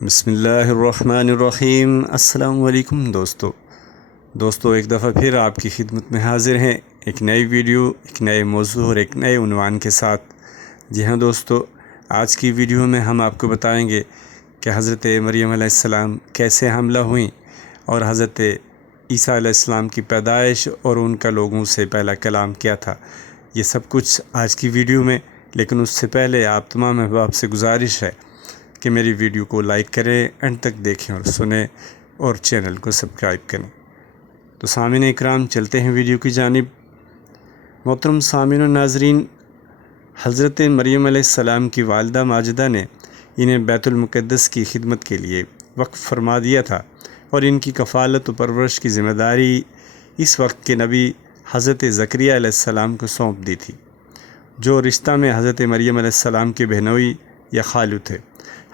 بسم اللہ الرحمن الرحیم۔ السلام علیکم دوستو ایک دفعہ پھر آپ کی خدمت میں حاضر ہیں ایک نئی ویڈیو، ایک نئے موضوع اور ایک نئے عنوان کے ساتھ۔ جی ہاں دوستو، آج کی ویڈیو میں ہم آپ کو بتائیں گے کہ حضرت مریم علیہ السلام کیسے حاملہ ہوئیں اور حضرت عیسیٰ علیہ السلام کی پیدائش اور ان کا لوگوں سے پہلا کلام کیا تھا۔ یہ سب کچھ آج کی ویڈیو میں، لیکن اس سے پہلے آپ تمام احباب سے گزارش ہے کہ میری ویڈیو کو لائک کریں، اینڈ تک دیکھیں اور سنیں اور چینل کو سبسکرائب کریں۔ تو سامعین اکرام، چلتے ہیں ویڈیو کی جانب۔ محترم سامعین و ناظرین، حضرت مریم علیہ السلام کی والدہ ماجدہ نے انہیں بیت المقدس کی خدمت کے لیے وقف فرما دیا تھا، اور ان کی کفالت و پرورش کی ذمہ داری اس وقت کے نبی حضرت زکریا علیہ السلام کو سونپ دی تھی، جو رشتہ میں حضرت مریم علیہ السلام کے بہنوئی یا خالو تھے۔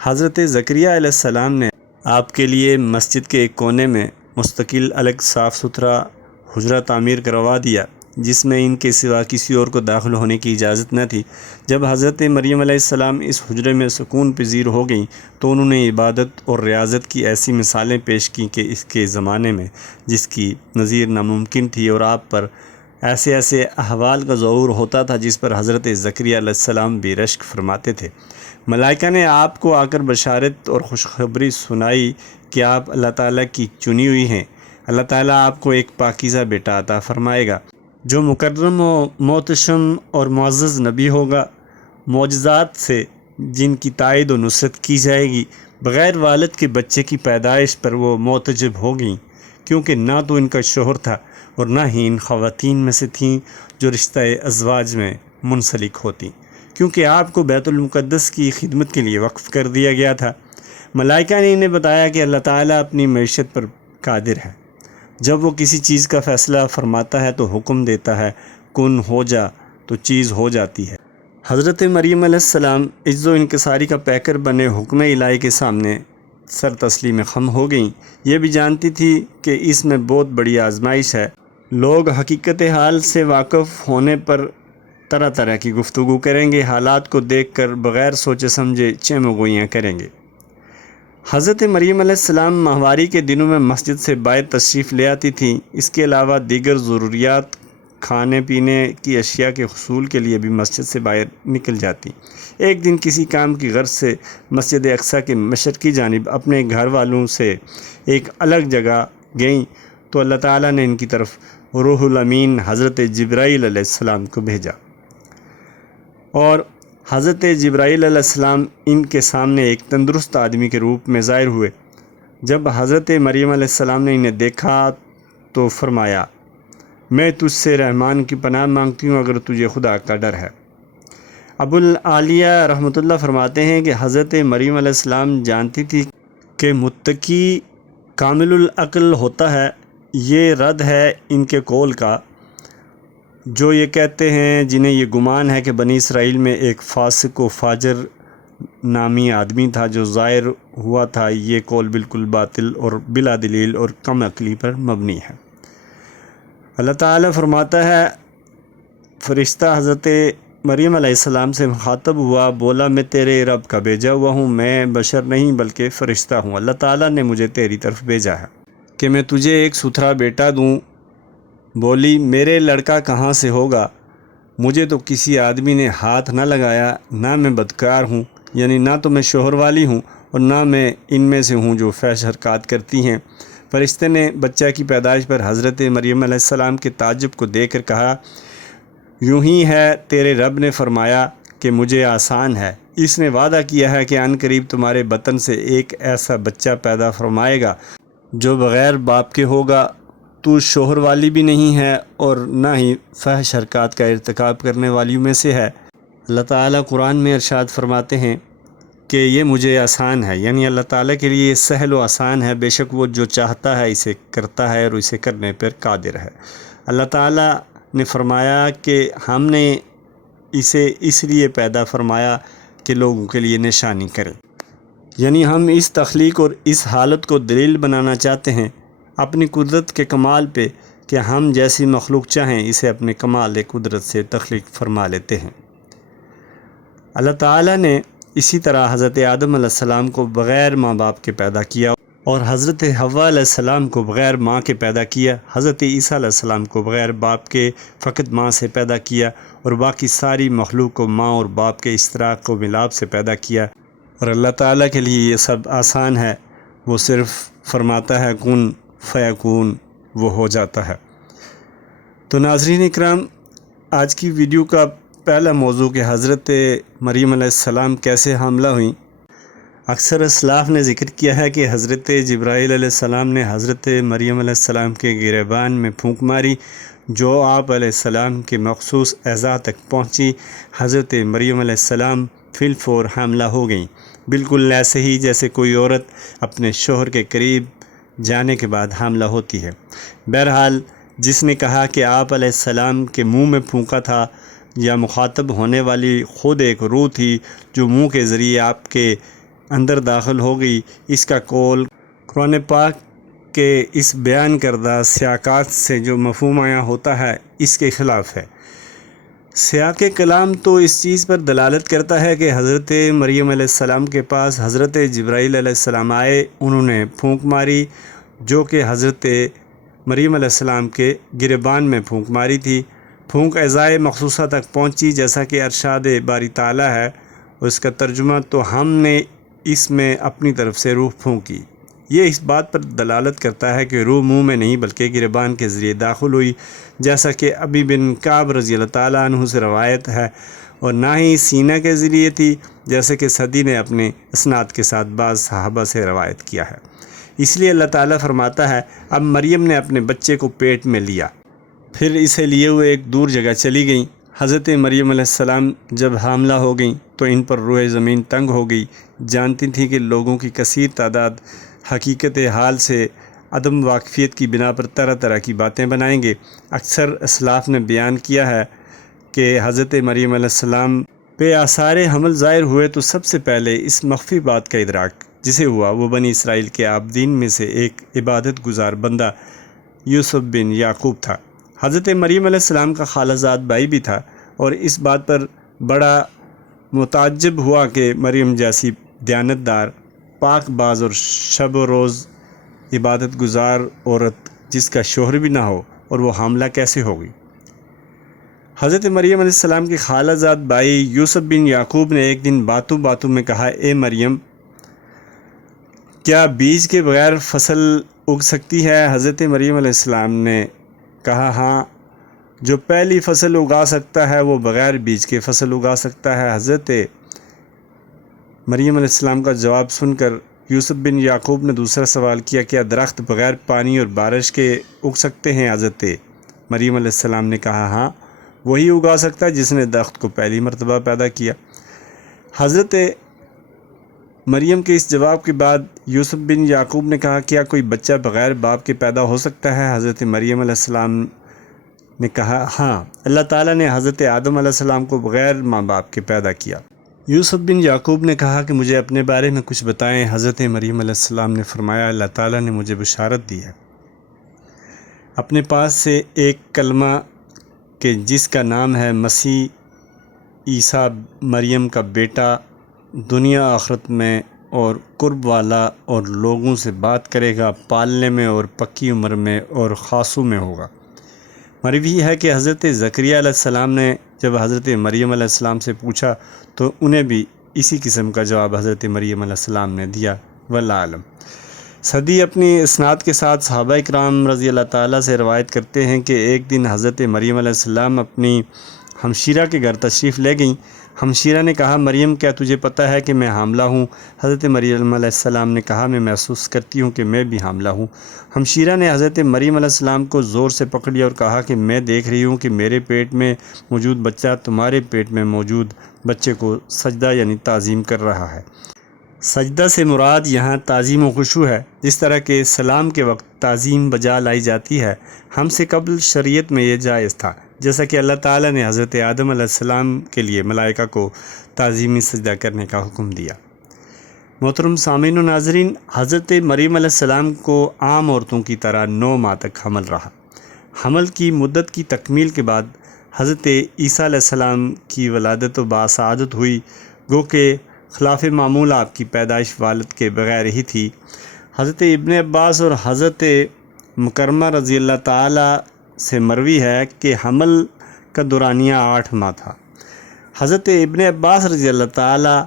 حضرت زکریا علیہ السلام نے آپ کے لیے مسجد کے ایک کونے میں مستقل الگ صاف ستھرا حجرہ تعمیر کروا دیا، جس میں ان کے سوا کسی اور کو داخل ہونے کی اجازت نہ تھی۔ جب حضرت مریم علیہ السلام اس حجرے میں سکون پذیر ہو گئیں تو انہوں نے عبادت اور ریاضت کی ایسی مثالیں پیش کیں کہ اس کے زمانے میں جس کی نظیر ناممکن تھی، اور آپ پر ایسے احوال کا ظہور ہوتا تھا جس پر حضرت زکریا علیہ السلام بھی رشک فرماتے تھے۔ ملائکہ نے آپ کو آ کر بشارت اور خوشخبری سنائی کہ آپ اللہ تعالیٰ کی چنی ہوئی ہیں۔ اللہ تعالیٰ آپ کو ایک پاکیزہ بیٹا عطا فرمائے گا جو مکرم و محتشم اور معزز نبی ہوگا، معجزات سے جن کی تائید و نصرت کی جائے گی۔ بغیر والد کے بچے کی پیدائش پر وہ معتجب ہو گئیں، کیونکہ نہ تو ان کا شوہر تھا اور نہ ہی ان خواتین میں سے تھیں جو رشتہ ازواج میں منسلک ہوتیں، کیونکہ آپ کو بیت المقدس کی خدمت کے لیے وقف کر دیا گیا تھا۔ ملائکہ نے انہیں بتایا کہ اللہ تعالیٰ اپنی معیشت پر قادر ہے۔ جب وہ کسی چیز کا فیصلہ فرماتا ہے تو حکم دیتا ہے، کن ہو جا، تو چیز ہو جاتی ہے۔ حضرت مریم علیہ السلام عز و انکساری کا پیکر بنے حکم الہی کے سامنے سر تسلیم خم ہو گئیں۔ یہ بھی جانتی تھی کہ اس میں بہت بڑی آزمائش ہے۔ لوگ حقیقت حال سے واقف ہونے پر طرح طرح کی گفتگو کریں گے، حالات کو دیکھ کر بغیر سوچے سمجھے چیم و گوئیاں کریں گے۔ حضرت مریم علیہ السلام ماہواری کے دنوں میں مسجد سے باہر تشریف لے آتی تھیں۔ اس کے علاوہ دیگر ضروریات، کھانے پینے کی اشیاء کے حصول کے لیے بھی مسجد سے باہر نکل جاتی۔ ایک دن کسی کام کی غرض سے مسجد اقصیٰ کے مشرقی جانب اپنے گھر والوں سے ایک الگ جگہ گئیں تو اللہ تعالیٰ نے ان کی طرف روح الامین حضرت جبرائیل علیہ السلام کو بھیجا، اور حضرت جبرائیل علیہ السلام ان کے سامنے ایک تندرست آدمی کے روپ میں ظاہر ہوئے۔ جب حضرت مریم علیہ السلام نے انہیں دیکھا تو فرمایا، میں تجھ سے رحمان کی پناہ مانگتی ہوں اگر تجھے خدا کا ڈر ہے۔ ابو العالیہ رحمۃ اللہ فرماتے ہیں کہ حضرت مریم علیہ السلام جانتی تھی کہ متقی کامل العقل ہوتا ہے۔ یہ رد ہے ان کے قول کا جو یہ کہتے ہیں، جنہیں یہ گمان ہے کہ بنی اسرائیل میں ایک فاسق و فاجر نامی آدمی تھا جو ظاہر ہوا تھا۔ یہ قول بالکل باطل اور بلا دلیل اور کم عقلی پر مبنی ہے۔ اللہ تعالیٰ فرماتا ہے، فرشتہ حضرت مریم علیہ السلام سے مخاطب ہوا، بولا، میں تیرے رب کا بھیجا ہوا ہوں، میں بشر نہیں بلکہ فرشتہ ہوں۔ اللہ تعالیٰ نے مجھے تیری طرف بھیجا ہے کہ میں تجھے ایک ستھرا بیٹا دوں۔ بولی، میرے لڑکا کہاں سے ہوگا؟ مجھے تو کسی آدمی نے ہاتھ نہ لگایا، نہ میں بدکار ہوں، یعنی نہ تو میں شوہر والی ہوں اور نہ میں ان میں سے ہوں جو فحش حرکات کرتی ہیں۔ فرشتے نے بچہ کی پیدائش پر حضرت مریم علیہ السلام کے تعجب کو دیکھ کر کہا، یوں ہی ہے، تیرے رب نے فرمایا کہ مجھے آسان ہے، اس نے وعدہ کیا ہے کہ عن قریب تمہارے بطن سے ایک ایسا بچہ پیدا فرمائے گا جو بغیر باپ کے ہوگا۔ تو شوہر والی بھی نہیں ہے اور نہ ہی فحش حرکات کا ارتکاب کرنے والیوں میں سے ہے۔ اللہ تعالیٰ قرآن میں ارشاد فرماتے ہیں کہ یہ مجھے آسان ہے، یعنی اللہ تعالیٰ کے لیے یہ سہل و آسان ہے، بے شک وہ جو چاہتا ہے اسے کرتا ہے اور اسے کرنے پر قادر ہے۔ اللہ تعالیٰ نے فرمایا کہ ہم نے اسے اس لیے پیدا فرمایا کہ لوگوں کے لیے نشانی کرے، یعنی ہم اس تخلیق اور اس حالت کو دلیل بنانا چاہتے ہیں اپنی قدرت کے کمال پہ کہ ہم جیسی مخلوق چاہیں اسے اپنے کمال قدرت سے تخلیق فرما لیتے ہیں۔ اللہ تعالیٰ نے اسی طرح حضرت آدم علیہ السلام کو بغیر ماں باپ کے پیدا کیا، اور حضرت حوا علیہ السلام کو بغیر ماں کے پیدا کیا، حضرت عیسیٰ علیہ السلام کو بغیر باپ کے فقط ماں سے پیدا کیا، اور باقی ساری مخلوق کو ماں اور باپ کے اشتراک و ملاپ سے پیدا کیا۔ اور اللہ تعالیٰ کے لیے یہ سب آسان ہے، وہ صرف فرماتا ہے کن فیکون، وہ ہو جاتا ہے۔ تو ناظرین اکرام، آج کی ویڈیو کا پہلا موضوع کہ حضرت مریم علیہ السلام کیسے حاملہ ہوئیں۔ اکثر اسلاف نے ذکر کیا ہے کہ حضرت جبرائیل علیہ السلام نے حضرت مریم علیہ السلام کے گریبان میں پھونک ماری، جو آپ علیہ السلام کے مخصوص اعضاء تک پہنچی۔ حضرت مریم علیہ السلام فی الفور حاملہ ہو گئیں، بالکل ایسے ہی جیسے کوئی عورت اپنے شوہر کے قریب جانے کے بعد حاملہ ہوتی ہے۔ بہرحال جس نے کہا کہ آپ علیہ السلام کے منہ میں پھونکا تھا، یا مخاطب ہونے والی خود ایک روح تھی جو منہ کے ذریعے آپ کے اندر داخل ہو گئی، اس کا قول قرآن پاک کے اس بیان کردہ سیاقات سے جو مفہوم آیا ہوتا ہے اس کے خلاف ہے۔ سیاق کلام تو اس چیز پر دلالت کرتا ہے کہ حضرت مریم علیہ السلام کے پاس حضرت جبرائیل علیہ السلام آئے، انہوں نے پھونک ماری، جو کہ حضرت مریم علیہ السلام کے گریبان میں پھونک ماری تھی۔ پھونک اعضائے مخصوصہ تک پہنچی، جیسا کہ ارشاد باری تعالیٰ ہے، اور اس کا ترجمہ تو ہم نے اس میں اپنی طرف سے روح پھونکی۔ یہ اس بات پر دلالت کرتا ہے کہ روح منہ میں نہیں بلکہ گریبان کے ذریعے داخل ہوئی، جیسا کہ ابی بن کعب رضی اللہ تعالیٰ عنہ سے روایت ہے، اور نہ ہی سینہ کے ذریعے تھی، جیسے کہ صدی نے اپنے اسناد کے ساتھ بعض صحابہ سے روایت کیا ہے۔ اس لیے اللہ تعالیٰ فرماتا ہے، اب مریم نے اپنے بچے کو پیٹ میں لیا، پھر اسے لیے ہوئے ایک دور جگہ چلی گئیں۔ حضرت مریم علیہ السلام جب حاملہ ہو گئیں تو ان پر روح زمین تنگ ہو گئی، جانتی تھیں کہ لوگوں کی کثیر تعداد حقیقت حال سے عدم واقفیت کی بنا پر طرح طرح کی باتیں بنائیں گے۔ اکثر اسلاف نے بیان کیا ہے کہ حضرت مریم علیہ السلام پہ آثار حمل ظاہر ہوئے تو سب سے پہلے اس مخفی بات کا ادراک جسے ہوا وہ بنی اسرائیل کے عابدین میں سے ایک عبادت گزار بندہ یوسف بن یعقوب تھا۔ حضرت مریم علیہ السلام کا خالہ زاد بھائی بھی تھا، اور اس بات پر بڑا متعجب ہوا کہ مریم جیسی دیانتدار، پاک باز اور شب و روز عبادت گزار عورت جس کا شوہر بھی نہ ہو، اور وہ حاملہ کیسے ہو گئی۔ حضرت مریم علیہ السلام کے خالہ زاد بھائی یوسف بن یعقوب نے ایک دن باتوں باتوں میں کہا، اے مریم، کیا بیج کے بغیر فصل اگ سکتی ہے؟ حضرت مریم علیہ السلام نے کہا، ہاں، جو پہلی فصل اگا سکتا ہے وہ بغیر بیج کے فصل اگا سکتا ہے۔ حضرت مریم علیہ السلام کا جواب سن کر یوسف بن یعقوب نے دوسرا سوال کیا، کیا درخت بغیر پانی اور بارش کے اگ سکتے ہیں؟ حضرت مریم علیہ السلام نے کہا، ہاں، وہی اگا سکتا ہے جس نے درخت کو پہلی مرتبہ پیدا کیا۔ حضرت مریم کے اس جواب کے بعد یوسف بن یعقوب نے کہا، کیا کوئی بچہ بغیر باپ کے پیدا ہو سکتا ہے؟ حضرت مریم علیہ السلام نے کہا، ہاں، اللہ تعالیٰ نے حضرت آدم علیہ السلام کو بغیر ماں باپ کے پیدا کیا۔ یوسف بن یعقوب نے کہا کہ مجھے اپنے بارے میں کچھ بتائیں۔ حضرت مریم علیہ السلام نے فرمایا، اللہ تعالیٰ نے مجھے بشارت دی ہے اپنے پاس سے ایک کلمہ کہ جس کا نام ہے مسیح عیسیٰ، مریم کا بیٹا، دنیا آخرت میں اور قرب والا، اور لوگوں سے بات کرے گا، پالنے میں اور پکی عمر میں اور خاصوں میں ہوگا۔ مروی ہے کہ حضرت زکریا علیہ السلام نے جب حضرت مریم علیہ السلام سے پوچھا تو انہیں بھی اسی قسم کا جواب حضرت مریم علیہ السلام نے دیا، واللہ عالم۔ صدی اپنی اسناد کے ساتھ صحابہ اکرام رضی اللہ تعالیٰ سے روایت کرتے ہیں کہ ایک دن حضرت مریم علیہ السلام اپنی ہمشیرہ کے گھر تشریف لے گئیں۔ ہمشیرہ نے کہا، مریم، کیا تجھے پتہ ہے کہ میں حاملہ ہوں؟ حضرت مریم علیہ السلام نے کہا، میں محسوس کرتی ہوں کہ میں بھی حاملہ ہوں۔ ہمشیرہ نے حضرت مریم علیہ السلام کو زور سے پکڑ لیا اور کہا کہ میں دیکھ رہی ہوں کہ میرے پیٹ میں موجود بچہ تمہارے پیٹ میں موجود بچے کو سجدہ یعنی تعظیم کر رہا ہے۔ سجدہ سے مراد یہاں تعظیم و خشوع ہے، جس طرح کہ سلام کے وقت تعظیم بجا لائی جاتی ہے۔ ہم سے قبل شریعت میں یہ جائز تھا، جیسا کہ اللہ تعالیٰ نے حضرت آدم علیہ السلام کے لیے ملائکہ کو تعظیمی سجدہ کرنے کا حکم دیا۔ محترم سامعین و ناظرین، حضرت مریم علیہ السلام کو عام عورتوں کی طرح 9 ماہ تک حمل رہا۔ حمل کی مدت کی تکمیل کے بعد حضرت عیسیٰ علیہ السلام کی ولادت و باسعادت ہوئی، گو کہ خلاف معمول آپ کی پیدائش والد کے بغیر ہی تھی۔ حضرت ابن عباس اور حضرت مکرمہ رضی اللہ تعالیٰ سے مروی ہے کہ حمل کا دورانیہ 8 ماہ تھا۔ حضرت ابن عباس رضی اللہ تعالیٰ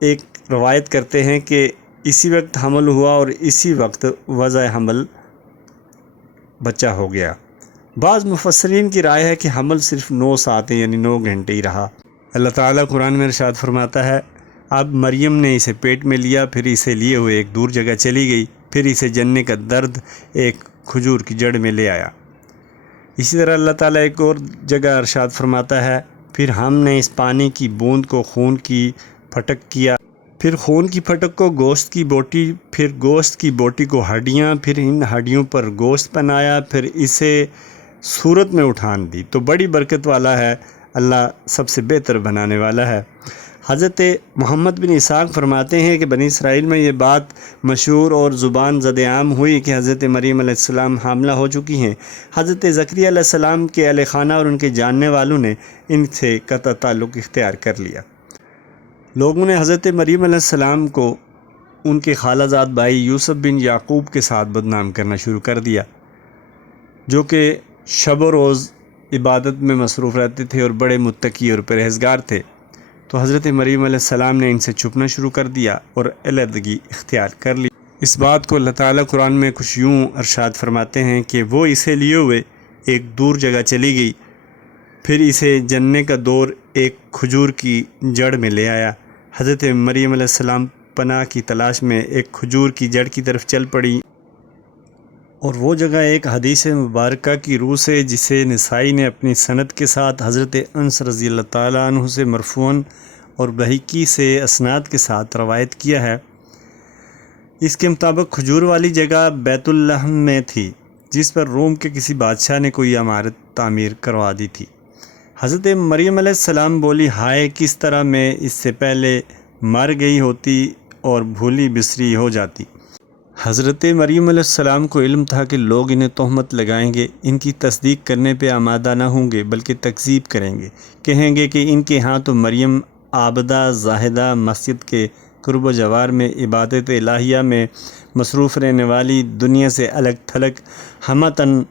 ایک روایت کرتے ہیں کہ اسی وقت حمل ہوا اور اسی وقت وضع حمل بچہ ہو گیا۔ بعض مفسرین کی رائے ہے کہ حمل صرف 9 ساعتیں یعنی 9 گھنٹے ہی رہا۔ اللہ تعالیٰ قرآن میں ارشاد فرماتا ہے، اب مریم نے اسے پیٹ میں لیا، پھر اسے لیے ہوئے ایک دور جگہ چلی گئی، پھر اسے جننے کا درد ایک کھجور کی جڑ میں لے آیا۔ اسی طرح اللہ تعالیٰ ایک اور جگہ ارشاد فرماتا ہے، پھر ہم نے اس پانی کی بوند کو خون کی پھٹک کیا، پھر خون کی پھٹک کو گوشت کی بوٹی، پھر گوشت کی بوٹی کو ہڈیاں، پھر ان ہڈیوں پر گوشت بنایا، پھر اسے صورت میں اٹھان دی۔ تو بڑی برکت والا ہے اللہ، سب سے بہتر بنانے والا ہے۔ حضرت محمد بن اسحاق فرماتے ہیں کہ بنی اسرائیل میں یہ بات مشہور اور زبان زد عام ہوئی کہ حضرت مریم علیہ السلام حاملہ ہو چکی ہیں۔ حضرت زکریا علیہ السلام کے اہل خانہ اور ان کے جاننے والوں نے ان سے قطع تعلق اختیار کر لیا۔ لوگوں نے حضرت مریم علیہ السلام کو ان کے خالہ زاد بھائی یوسف بن یعقوب کے ساتھ بدنام کرنا شروع کر دیا، جو کہ شب و روز عبادت میں مصروف رہتے تھے اور بڑے متقی اور پرہیزگار تھے۔ تو حضرت مریم علیہ السلام نے ان سے چھپنا شروع کر دیا اور علیحدگی اختیار کر لی۔ اس بات کو اللہ تعالیٰ قرآن میں کچھ یوں ارشاد فرماتے ہیں کہ وہ اسے لیے ہوئے ایک دور جگہ چلی گئی، پھر اسے جننے کا دور ایک کھجور کی جڑ میں لے آیا۔ حضرت مریم علیہ السلام پناہ کی تلاش میں ایک کھجور کی جڑ کی طرف چل پڑی، اور وہ جگہ ایک حدیث مبارکہ کی روح سے جسے نسائی نے اپنی سند کے ساتھ حضرت انس رضی اللہ تعالیٰ عنہ سے مرفوعاً اور بہقی سے اسناد کے ساتھ روایت کیا ہے، اس کے مطابق کھجور والی جگہ بیت اللحم میں تھی، جس پر روم کے کسی بادشاہ نے کوئی عمارت تعمیر کروا دی تھی۔ حضرت مریم علیہ السلام بولی، ہائے کس طرح میں اس سے پہلے مر گئی ہوتی اور بھولی بسری ہو جاتی۔ حضرت مریم علیہ السلام کو علم تھا کہ لوگ انہیں تہمت لگائیں گے، ان کی تصدیق کرنے پہ آمادہ نہ ہوں گے بلکہ تکذیب کریں گے، کہیں گے کہ ان کے ہاں تو مریم عابدہ زاہدہ مسجد کے قرب و جوار میں عبادت الہیہ میں مصروف رہنے والی، دنیا سے الگ تھلگ ہمتن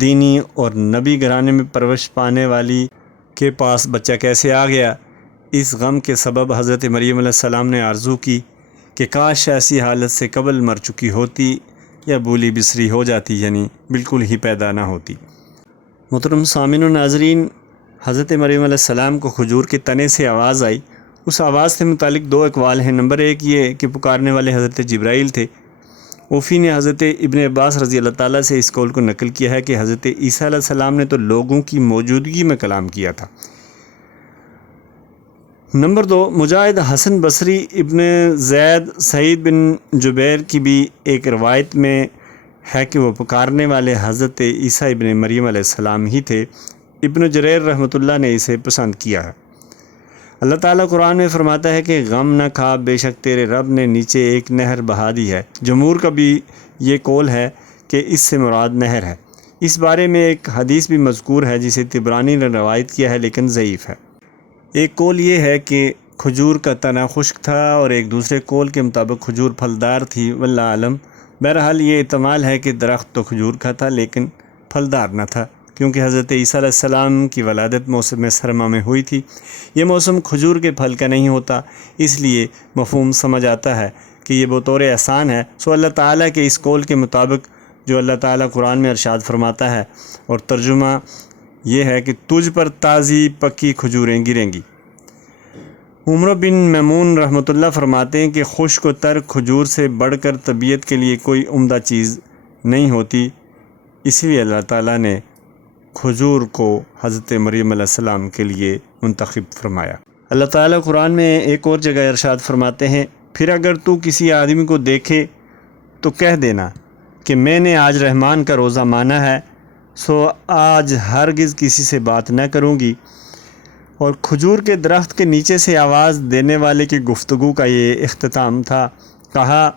دینی اور نبی گھرانے میں پرورش پانے والی کے پاس بچہ کیسے آ گیا۔ اس غم کے سبب حضرت مریم علیہ السلام نے آرزو کی کہ کاش ایسی حالت سے قبل مر چکی ہوتی یا بولی بسری ہو جاتی، یعنی بالکل ہی پیدا نہ ہوتی۔ محترم سامعین و ناظرین، حضرت مریم علیہ السلام کو کھجور کے تنے سے آواز آئی۔ اس آواز سے متعلق 2 اقوال ہیں۔ نمبر 1 یہ کہ پکارنے والے حضرت جبرائیل تھے۔ اوفی نے حضرت ابن عباس رضی اللہ تعالیٰ سے اس قول کو نقل کیا ہے کہ حضرت عیسیٰ علیہ السلام نے تو لوگوں کی موجودگی میں کلام کیا تھا۔ نمبر 2 مجاہد، حسن بصری، ابن زید، سعید بن جبیر کی بھی ایک روایت میں ہے کہ وہ پکارنے والے حضرت عیسیٰ ابن مریم علیہ السلام ہی تھے۔ ابن جریر رحمۃ اللہ نے اسے پسند کیا ہے۔ اللہ تعالیٰ قرآن میں فرماتا ہے کہ غم نہ کھا، بے شک تیرے رب نے نیچے ایک نہر بہا دی ہے۔ جمہور کا بھی یہ قول ہے کہ اس سے مراد نہر ہے۔ اس بارے میں ایک حدیث بھی مذکور ہے جسے طبرانی نے روایت کیا ہے لیکن ضعیف ہے۔ ایک قول یہ ہے کہ کھجور کا تنا خشک تھا اور ایک دوسرے قول کے مطابق کھجور پھلدار تھی، واللہ عالم۔ بہرحال یہ احتمال ہے کہ درخت تو کھجور کا تھا لیکن پھلدار نہ تھا، کیونکہ حضرت عیسیٰ علیہ السلام کی ولادت موسم سرما میں ہوئی تھی۔ یہ موسم کھجور کے پھل کا نہیں ہوتا، اس لیے مفہوم سمجھ آتا ہے کہ یہ بطور احسان ہے۔ سو اللہ تعالیٰ کے اس قول کے مطابق جو اللہ تعالیٰ قرآن میں ارشاد فرماتا ہے، اور ترجمہ یہ ہے کہ تجھ پر تازی پکی کھجوریں گریں گی۔ عمر بن میمون رحمۃ اللہ فرماتے ہیں کہ خشک و تر کھجور سے بڑھ کر طبیعت کے لیے کوئی عمدہ چیز نہیں ہوتی، اس لیے اللہ تعالیٰ نے کھجور کو حضرت مریم علیہ السلام کے لیے منتخب فرمایا۔ اللہ تعالیٰ قرآن میں ایک اور جگہ ارشاد فرماتے ہیں، پھر اگر تو کسی آدمی کو دیکھے تو کہہ دینا کہ میں نے آج رحمان کا روزہ مانا ہے، سو آج ہرگز کسی سے بات نہ کروں گی۔ اور کھجور کے درخت کے نیچے سے آواز دینے والے کی گفتگو کا یہ اختتام تھا۔ کہا،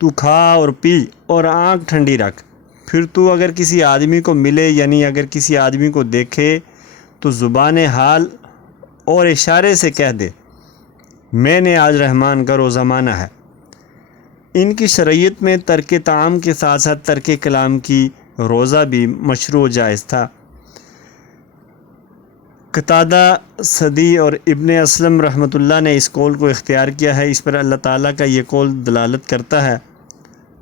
تو کھا اور پی اور آنکھ ٹھنڈی رکھ، پھر تو اگر کسی آدمی کو ملے، یعنی اگر کسی آدمی کو دیکھے تو زبان حال اور اشارے سے کہہ دے میں نے آج رحمان کا روزہ مانا ہے۔ ان کی شریعت میں ترک طعام کے ساتھ ساتھ ترک کلام کی روزہ بھی مشروع و جائز تھا۔ قتادہ سدی اور ابن اسلم رحمۃ اللہ نے اس قول کو اختیار کیا ہے۔ اس پر اللہ تعالیٰ کا یہ قول دلالت کرتا ہے۔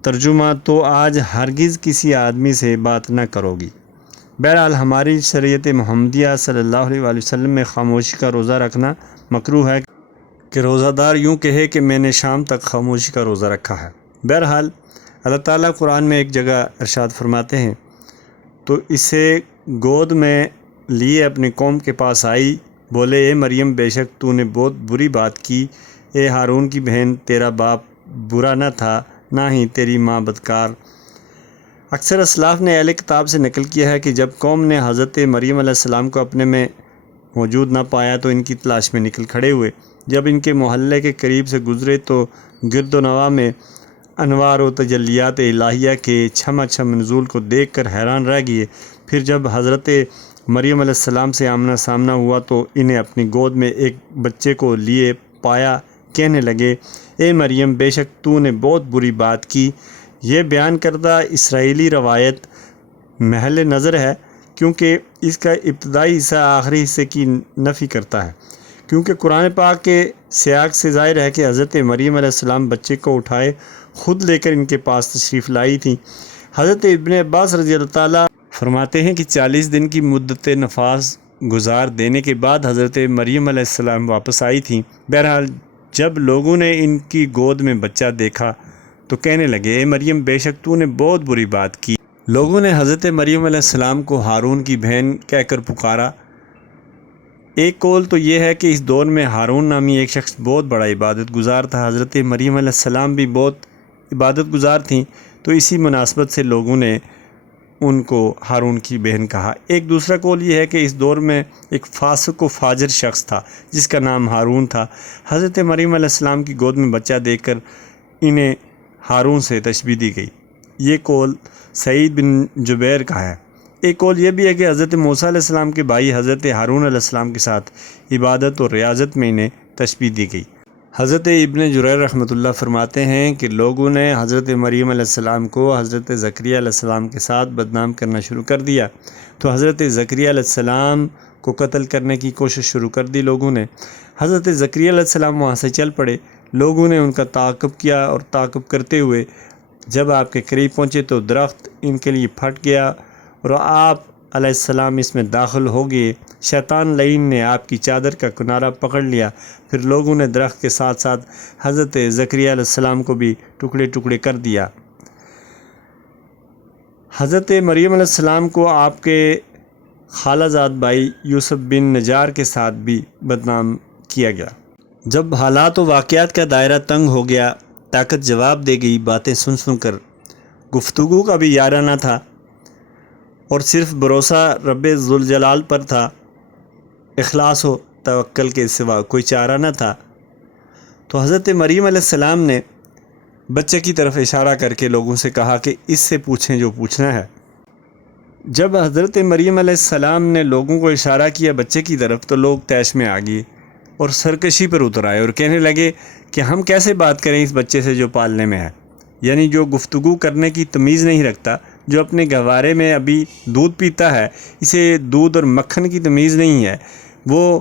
ترجمہ: تو آج ہرگز کسی آدمی سے بات نہ کرو گی۔ بہرحال ہماری شریعت محمدیہ صلی اللہ علیہ وآلہ وسلم میں خاموشی کا روزہ رکھنا مکروہ ہے کہ روزہ دار یوں کہے کہ میں نے شام تک خاموشی کا روزہ رکھا ہے۔ بہرحال اللہ تعالیٰ قرآن میں ایک جگہ ارشاد فرماتے ہیں، تو اسے گود میں لیے اپنی قوم کے پاس آئی، بولے اے مریم بے شک تو نے بہت بری بات کی، اے ہارون کی بہن تیرا باپ برا نہ تھا نہ ہی تیری ماں بدکار۔ اکثر اسلاف نے اہل کتاب سے نقل کیا ہے کہ جب قوم نے حضرت مریم علیہ السلام کو اپنے میں موجود نہ پایا تو ان کی تلاش میں نکل کھڑے ہوئے۔ جب ان کے محلے کے قریب سے گزرے تو گرد و نواح میں انوار و تجلیات الہیہ کے چھما چھم نزول کو دیکھ کر حیران رہ گئے۔ پھر جب حضرت مریم علیہ السلام سے آمنا سامنا ہوا تو انہیں اپنی گود میں ایک بچے کو لیے پایا، کہنے لگے اے مریم بے شک تو نے بہت بری بات کی۔ یہ بیان کردہ اسرائیلی روایت محل نظر ہے کیونکہ اس کا ابتدائی حصہ آخری حصے کی نفی کرتا ہے، کیونکہ قرآن پاک کے سیاق سے ظاہر ہے کہ حضرت مریم علیہ السلام بچے کو اٹھائے خود لے کر ان کے پاس تشریف لائی تھیں۔ حضرت ابن عباس رضی اللہ تعالیٰ فرماتے ہیں کہ 40 دن کی مدت نفاس گزار دینے کے بعد حضرت مریم علیہ السلام واپس آئی تھیں۔ بہرحال جب لوگوں نے ان کی گود میں بچہ دیکھا تو کہنے لگے اے مریم بے شک تو نے بہت بری بات کی۔ لوگوں نے حضرت مریم علیہ السلام کو ہارون کی بہن کہہ کر پکارا۔ ایک قول تو یہ ہے کہ اس دور میں ہارون نامی ایک شخص بہت بڑا عبادت گزار تھا، حضرت مریم علیہ السلام بھی بہت عبادت گزار تھیں، تو اسی مناسبت سے لوگوں نے ان کو ہارون کی بہن کہا۔ ایک دوسرا قول یہ ہے کہ اس دور میں ایک فاسق و فاجر شخص تھا جس کا نام ہارون تھا۔ حضرت مریم علیہ السلام کی گود میں بچہ دیکھ کر انہیں ہارون سے تشبیہ دی گئی۔ یہ قول سعید بن جبیر کا ہے۔ ایک قول یہ بھی ہے کہ حضرت موسیٰ علیہ السلام کے بھائی حضرت ہارون علیہ السلام کے ساتھ عبادت اور ریاضت میں انہیں تشبیہ دی گئی۔ حضرت ابن جریر رحمۃ اللہ فرماتے ہیں کہ لوگوں نے حضرت مریم علیہ السلام کو حضرت زکریا علیہ السلام کے ساتھ بدنام کرنا شروع کر دیا، تو حضرت زکریا علیہ السلام کو قتل کرنے کی کوشش شروع کر دی لوگوں نے۔ حضرت زکریا علیہ السلام وہاں سے چل پڑے، لوگوں نے ان کا تعاقب کیا اور تعاقب کرتے ہوئے جب آپ کے قریب پہنچے تو درخت ان کے لیے پھٹ گیا اور آپ علیہ السلام اس میں داخل ہو گئے۔ شیطان لعین نے آپ کی چادر کا کنارہ پکڑ لیا، پھر لوگوں نے درخت کے ساتھ ساتھ حضرت زکریا علیہ السلام کو بھی ٹکڑے ٹکڑے کر دیا۔ حضرت مریم علیہ السلام کو آپ کے خالہ زاد بھائی یوسف بن نجار کے ساتھ بھی بدنام کیا گیا۔ جب حالات و واقعات کا دائرہ تنگ ہو گیا، طاقت جواب دے گئی، باتیں سن سن کر گفتگو کا بھی یارہ نہ تھا اور صرف بھروسہ رب ذوالجلال پر تھا، اخلاص و توکل کے سوا کوئی چارہ نہ تھا، تو حضرت مریم علیہ السلام نے بچے کی طرف اشارہ کر کے لوگوں سے کہا کہ اس سے پوچھیں جو پوچھنا ہے۔ جب حضرت مریم علیہ السلام نے لوگوں کو اشارہ کیا بچے کی طرف تو لوگ طیش میں آ گئے اور سرکشی پر اتر آئے اور کہنے لگے کہ ہم کیسے بات کریں اس بچے سے جو پالنے میں ہے، یعنی جو گفتگو کرنے کی تمیز نہیں رکھتا، جو اپنے گہوارے میں ابھی دودھ پیتا ہے، اسے دودھ اور مکھن کی تمیز نہیں ہے، وہ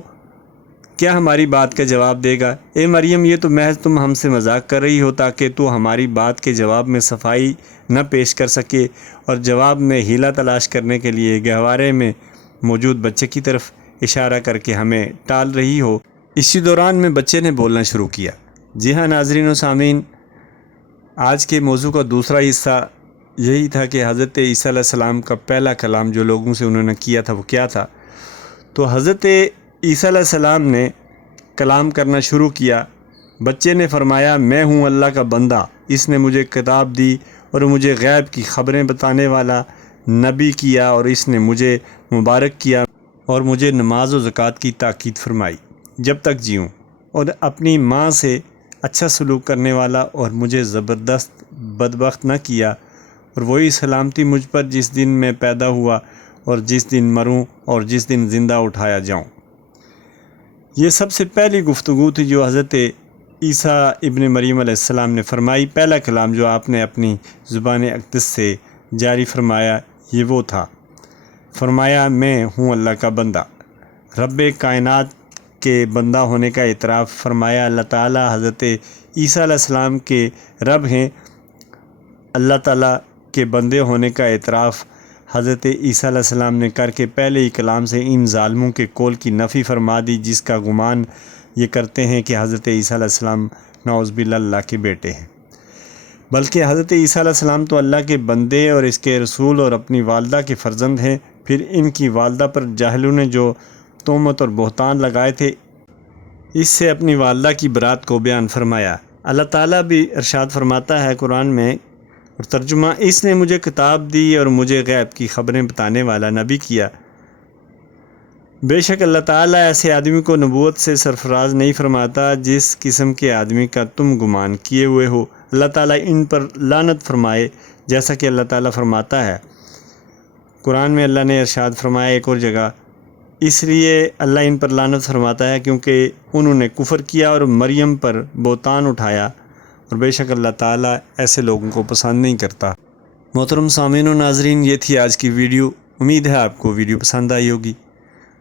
کیا ہماری بات کا جواب دے گا؟ اے مریم یہ تو محض تم ہم سے مذاق کر رہی ہو تاکہ تو ہماری بات کے جواب میں صفائی نہ پیش کر سکے اور جواب میں ہیلا تلاش کرنے کے لیے گہوارے میں موجود بچے کی طرف اشارہ کر کے ہمیں ٹال رہی ہو۔ اسی دوران میں بچے نے بولنا شروع کیا۔ جی ہاں ناظرین و سامعین، آج کے موضوع کا دوسرا حصہ یہی تھا کہ حضرت عیسیٰ علیہ السلام کا پہلا کلام جو لوگوں سے انہوں نے کیا تھا وہ کیا تھا۔ تو حضرت عیسیٰ علیہ السلام نے کلام کرنا شروع کیا۔ بچے نے فرمایا میں ہوں اللہ کا بندہ، اس نے مجھے کتاب دی اور مجھے غیب کی خبریں بتانے والا نبی کیا، اور اس نے مجھے مبارک کیا اور مجھے نماز و زکوٰۃ کی تاکید فرمائی جب تک جیوں، اور اپنی ماں سے اچھا سلوک کرنے والا، اور مجھے زبردست بدبخت نہ کیا، اور وہی سلامتی مجھ پر جس دن میں پیدا ہوا اور جس دن مروں اور جس دن زندہ اٹھایا جاؤں۔ یہ سب سے پہلی گفتگو تھی جو حضرت عیسیٰ ابن مریم علیہ السلام نے فرمائی۔ پہلا کلام جو آپ نے اپنی زبان اقدس سے جاری فرمایا یہ وہ تھا، فرمایا میں ہوں اللہ کا بندہ۔ رب کائنات کے بندہ ہونے کا اعتراف فرمایا۔ اللہ تعالیٰ حضرت عیسیٰ علیہ السلام کے رب ہیں۔ اللہ تعالیٰ کے بندے ہونے کا اعتراف حضرت عیسیٰ علیہ السلام نے کر کے پہلے ہی کلام سے ان ظالموں کے قول کی نفی فرما دی، جس کا گمان یہ کرتے ہیں کہ حضرت عیسیٰ علیہ السلام نعوذ باللہ اللہ کے بیٹے ہیں، بلکہ حضرت عیسیٰ علیہ السلام تو اللہ کے بندے اور اس کے رسول اور اپنی والدہ کے فرزند ہیں۔ پھر ان کی والدہ پر جاہلوں نے جو تہمت اور بہتان لگائے تھے، اس سے اپنی والدہ کی برات کو بیان فرمایا۔ اللہ تعالیٰ بھی ارشاد فرماتا ہے قرآن میں، اور ترجمہ، اس نے مجھے کتاب دی اور مجھے غیب کی خبریں بتانے والا نبی کیا۔ بے شک اللہ تعالیٰ ایسے آدمی کو نبوت سے سرفراز نہیں فرماتا جس قسم کے آدمی کا تم گمان کیے ہوئے ہو۔ اللہ تعالیٰ ان پر لعنت فرمائے، جیسا کہ اللہ تعالیٰ فرماتا ہے قرآن میں۔ اللہ نے ارشاد فرمایا ایک اور جگہ، اس لیے اللہ ان پر لعنت فرماتا ہے کیونکہ انہوں نے کفر کیا اور مریم پر بہتان اٹھایا، اور بے شک اللہ تعالیٰ ایسے لوگوں کو پسند نہیں کرتا۔ محترم سامعین و ناظرین، یہ تھی آج کی ویڈیو۔ امید ہے آپ کو ویڈیو پسند آئی ہوگی۔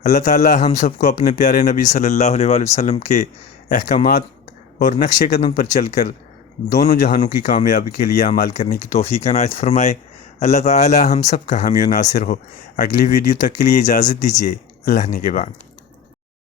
اللہ تعالیٰ ہم سب کو اپنے پیارے نبی صلی اللہ علیہ وآلہ وسلم کے احکامات اور نقش قدم پر چل کر دونوں جہانوں کی کامیابی کے لیے اعمال کرنے کی توفیق عنایت فرمائے۔ اللہ تعالیٰ ہم سب کا حامی و ناصر ہو۔ اگلی ویڈیو تک کے لیے اجازت دیجیے۔ اللہ نے کے بعد